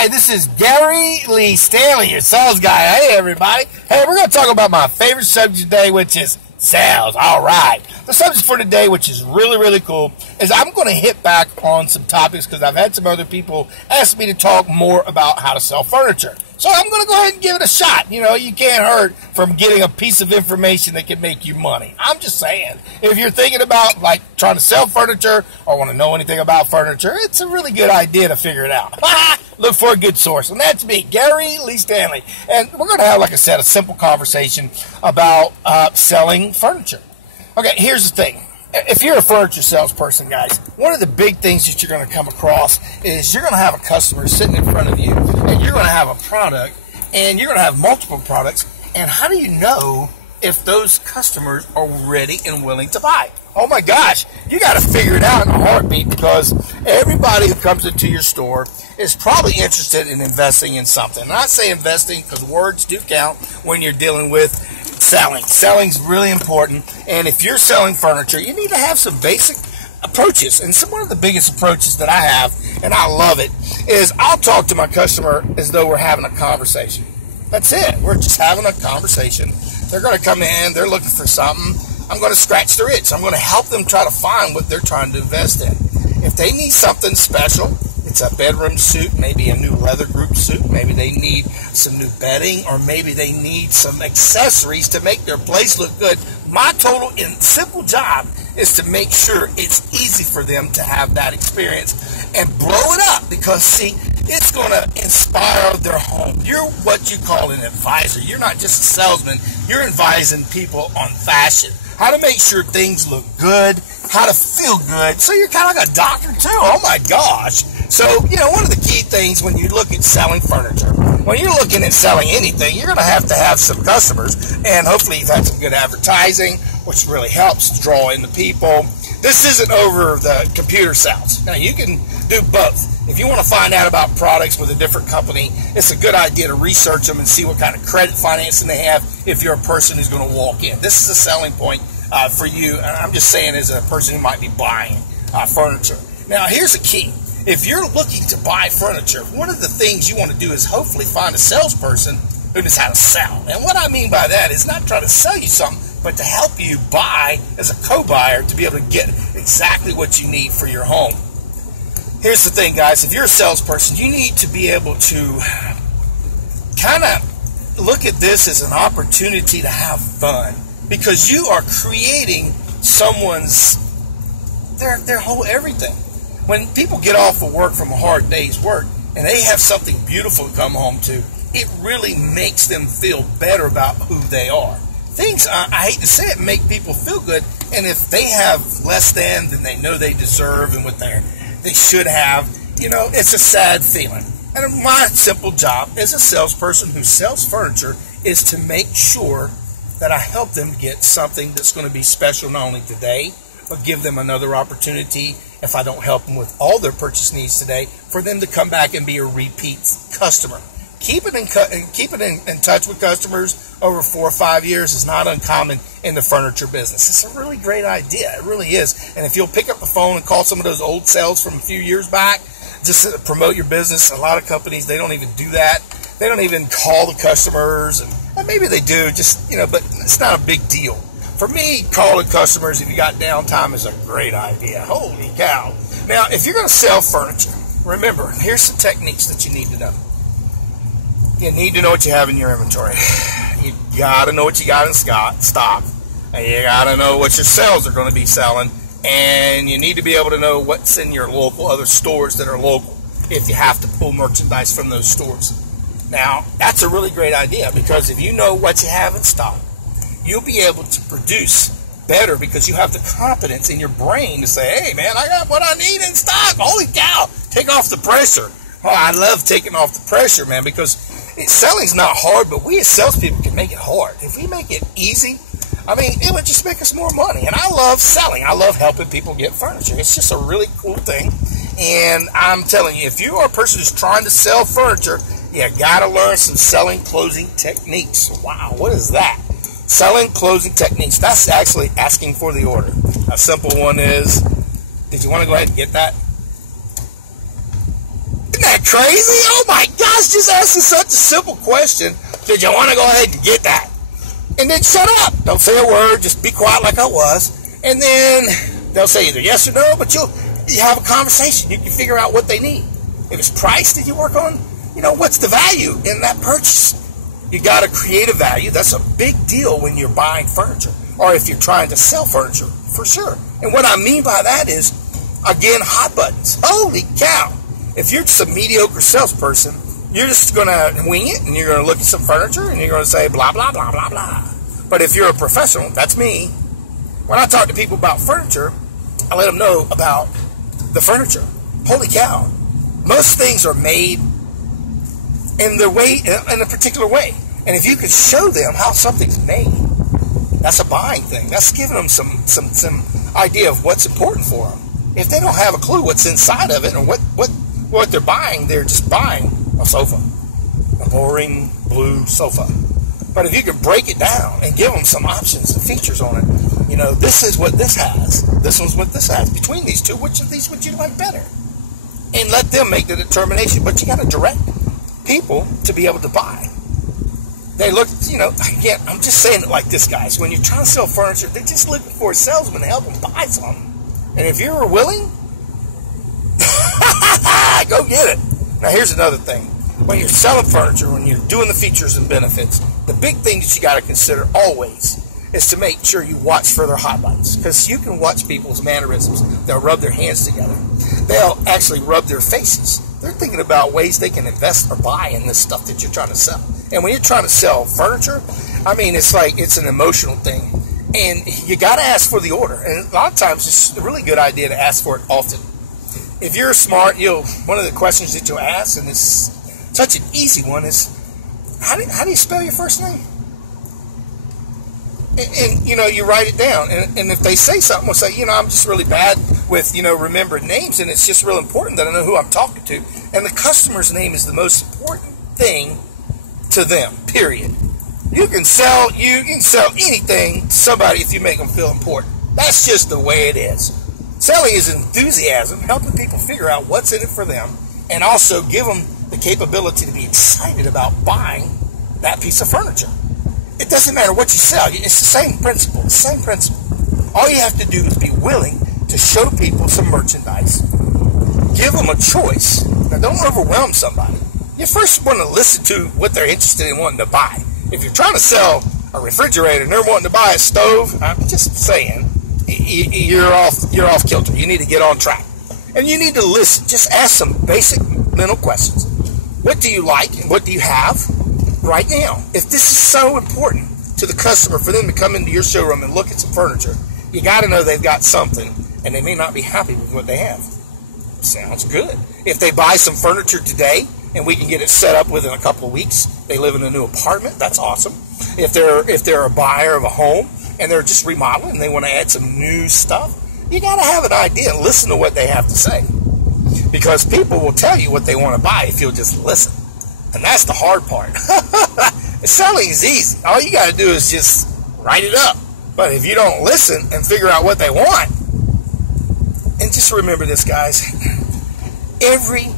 Hi, this is Gary Lee Stanley, your sales guy. Hey, everybody. Hey, we're going to talk about my favorite subject today, which is sales. All right. The subject for today, which is really, really cool, is I'm going to hit back on some topics because I've had some other people ask me to talk more about how to sell furniture. So I'm going to go ahead and give it a shot. You know, you can't hurt from getting a piece of information that can make you money. I'm just saying, if you're thinking about like trying to sell furniture or want to know anything about furniture, it's a really good idea to figure it out. Look for a good source, and that's me, Gary Lee Stanley. And we're going to have, like I said, a simple conversation about selling furniture. Okay, here's the thing. If you're a furniture salesperson, guys, one of the big things that you're going to come across is you're going to have a customer sitting in front of you, and you're going to have a product, and you're going to have multiple products, and how do you know if those customers are ready and willing to buy? Oh my gosh, you got to figure it out in a heartbeat, because everybody who comes into your store is probably interested in investing in something. And I say investing because words do count when you're dealing with selling. Selling's really important, and if you're selling furniture, you need to have some basic approaches. And one of the biggest approaches that I have, and I love it, is I'll talk to my customer as though we're having a conversation. That's it. We're just having a conversation. They're going to come in, they're looking for something. I'm going to scratch their itch. I'm going to help them try to find what they're trying to invest in. If they need something special, it's a bedroom suite, maybe a new leather group suite, maybe they need some new bedding, or maybe they need some accessories to make their place look good. My total and simple job is to make sure it's easy for them to have that experience and blow it up, because see, it's going to inspire their home. You're what you call an advisor. You're not just a salesman. You're advising people on fashion, how to make sure things look good, how to feel good. So you're kind of like a doctor too. Oh my gosh. So, you know, one of the key things when you look at selling furniture, when you're looking at selling anything, you're going to have some customers, and hopefully you've had some good advertising, which really helps draw in the people. This isn't over the computer sales. Now, you can do both. If you want to find out about products with a different company, it's a good idea to research them and see what kind of credit financing they have if you're a person who's going to walk in. This is a selling point for you. I'm just saying as a person who might be buying furniture. Now, here's the key. If you're looking to buy furniture, one of the things you want to do is hopefully find a salesperson who knows how to sell. And what I mean by that is not try to sell you something, but to help you buy as a co-buyer to be able to get exactly what you need for your home. Here's the thing, guys. If you're a salesperson, you need to be able to kind of look at this as an opportunity to have fun, because you are creating someone's, their whole everything. When people get off of work from a hard day's work and they have something beautiful to come home to, it really makes them feel better about who they are. Things, I hate to say it, make people feel good, and if they have less than they know they deserve and what they should have, you know, it's a sad feeling. And my simple job as a salesperson who sells furniture is to make sure that I help them get something that's going to be special not only today, but give them another opportunity, if I don't help them with all their purchase needs today, for them to come back and be a repeat customer. Keeping in touch with customers over 4 or 5 years is not uncommon in the furniture business. It's a really great idea. It really is. And if you'll pick up the phone and call some of those old sales from a few years back, just to promote your business. A lot of companies, they don't even do that. They don't even call the customers, and maybe they do, just, you know, but it's not a big deal. For me, calling customers if you got downtime is a great idea. Holy cow. Now, if you're going to sell furniture, remember, here's some techniques that you need to know. You need to know what you have in your inventory. You got to know what you got in stock. And you got to know what your sales are going to be selling. And you need to be able to know what's in your local other stores that are local, if you have to pull merchandise from those stores. Now, that's a really great idea, because if you know what you have in stock, you'll be able to produce better, because you have the confidence in your brain to say, hey, man, I got what I need in stock. Holy cow, take off the pressure. Oh, I love taking off the pressure, man, because selling's not hard, but we as salespeople can make it hard. If we make it easy, I mean, it would just make us more money. And I love selling. I love helping people get furniture. It's just a really cool thing. And I'm telling you, if you are a person who's trying to sell furniture, you got to learn some selling closing techniques. Wow, what is that? Selling closing techniques. That's actually asking for the order. A simple one is, did you want to go ahead and get that? Isn't that crazy? Oh my gosh, just asking such a simple question. Did you want to go ahead and get that? And then shut up. Don't say a word. Just be quiet like I was. And then they'll say either yes or no, but you have a conversation. You can figure out what they need. If it's price that you work on, what's the value in that purchase? You got to create a value. That's a big deal when you're buying furniture, or if you're trying to sell furniture, for sure. And what I mean by that is, again, hot buttons. Holy cow. If you're just a mediocre salesperson, you're just going to wing it, and you're going to look at some furniture, and you're going to say blah, blah, blah, blah, blah. But if you're a professional, that's me. When I talk to people about furniture, I let them know about the furniture. Holy cow. Most things are made in a particular way. And if you could show them how something's made, that's a buying thing. That's giving them some idea of what's important for them. If they don't have a clue what's inside of it or what they're buying, they're just buying a sofa, a boring blue sofa. But if you could break it down and give them some options and features on it, this is what this has. This one's what this has. Between these two, which of these would you like better? And let them make the determination. But you got to direct people to be able to buy. They look, again, I'm just saying it like this, guys. When you're trying to sell furniture, they're just looking for a salesman to help them buy something. And if you're willing, go get it. Now, here's another thing. When you're selling furniture, when you're doing the features and benefits, the big thing that you got to consider always is to make sure you watch for their hot buttons. Because you can watch people's mannerisms. They'll rub their hands together. They'll actually rub their faces. They're thinking about ways they can invest or buy in this stuff that you're trying to sell. And when you're trying to sell furniture, it's like it's an emotional thing. And you got to ask for the order. And a lot of times it's a really good idea to ask for it often. If you're smart, one of the questions that you'll ask, and it's such an easy one, is how do you spell your first name? And you write it down. And if they say something, we'll say, I'm just really bad with, remembering names, and it's just real important that I know who I'm talking to. And the customer's name is the most important thing to them, period. You can sell anything to somebody if you make them feel important. That's just the way it is. Selling is enthusiasm, helping people figure out what's in it for them, and also give them the capability to be excited about buying that piece of furniture. It doesn't matter what you sell. It's the same principle. All you have to do is be willing to show people some merchandise. Give them a choice. Now, don't overwhelm somebody. You first want to listen to what they're interested in wanting to buy. If you're trying to sell a refrigerator and they're wanting to buy a stove, I'm just saying, you're off kilter. You need to get on track. And you need to listen. Just ask some basic mental questions. What do you like and what do you have right now? If this is so important to the customer for them to come into your showroom and look at some furniture, you got to know they've got something and they may not be happy with what they have. Sounds good. If they buy some furniture today and we can get it set up within a couple of weeks, they live in a new apartment, that's awesome. If they're a buyer of a home and they're just remodeling and they want to add some new stuff, you got to have an idea and listen to what they have to say. Because people will tell you what they want to buy if you'll just listen. And that's the hard part. Selling is easy. All you got to do is just write it up. But if you don't listen and figure out what they want, and just remember this, guys, every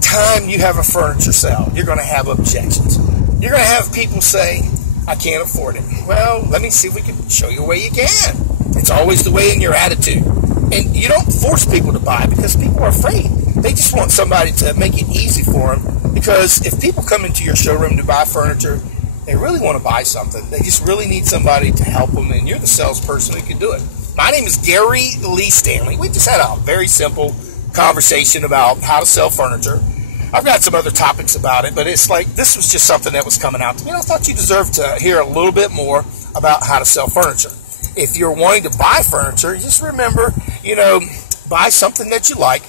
time you have a furniture sale, you're going to have objections. You're going to have people say, I can't afford it. Well, let me see if we can show you a way you can. It's always the way in your attitude. And you don't force people to buy because people are afraid. They just want somebody to make it easy for them. Because if people come into your showroom to buy furniture, they really want to buy something. They just really need somebody to help them, and you're the salesperson who can do it. My name is Gary Lee Stanley. We just had a very simple conversation about how to sell furniture. I've got some other topics about it, but it's like this was just something that was coming out to me. And I thought you deserved to hear a little bit more about how to sell furniture. If you're wanting to buy furniture, just remember, buy something that you like.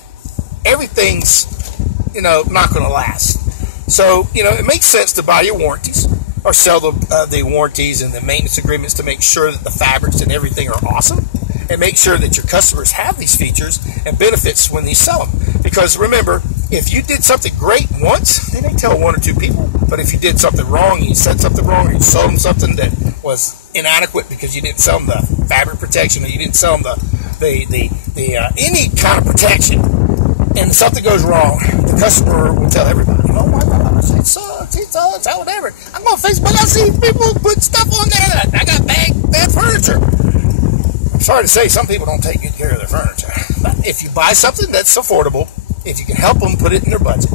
Everything's, not going to last. So, it makes sense to buy your warranties or sell the warranties and the maintenance agreements to make sure that the fabrics and everything are awesome, and make sure that your customers have these features and benefits when you sell them. Because remember, if you did something great once, they may tell one or two people. But if you did something wrong, you said something wrong, or you sold them something that was inadequate because you didn't sell them the fabric protection, or you didn't sell them the any kind of protection, and something goes wrong, the customer will tell everybody, oh my gosh, it sucks, whatever. I'm on Facebook, I see people put stuff on there that I got bad furniture. I'm sorry to say, some people don't take good care of their furniture. But if you buy something that's affordable, if you can help them put it in their budget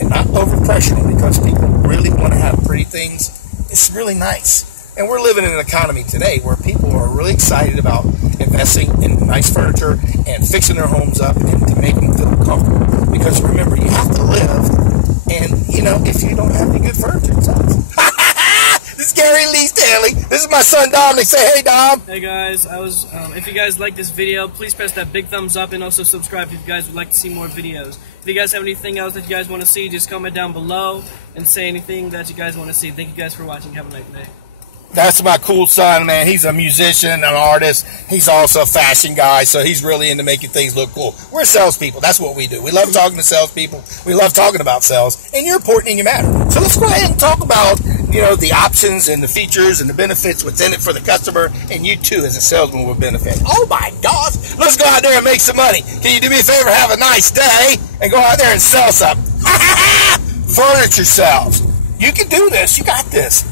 and not overpressure them, because people really want to have pretty things, it's really nice. And we're living in an economy today where people are really excited about investing in nice furniture and fixing their homes up and to make them feel comfortable. Because remember, you have to live, and you know, if you don't have any good furniture, it sucks. This is Gary Lee Stanley. This is my son Dominic. Say hey, Dom. Hey guys, if you guys like this video, please press that big thumbs up and also subscribe if you guys would like to see more videos. If you guys have anything else that you guys want to see, just comment down below and say anything that you guys want to see. Thank you guys for watching. Have a nice day. That's my cool son, man. He's a musician, an artist. He's also a fashion guy, so he's really into making things look cool. We're salespeople. That's what we do. We love talking to salespeople. We love talking about sales, and you're important and you matter. So let's go ahead and talk about, you know, the options and the features and the benefits, what's in it for the customer, and you too as a salesman will benefit. Oh my gosh, let's go out there and make some money. Can you do me a favor? Have a nice day and go out there and sell some furniture sales. You can do this. You got this.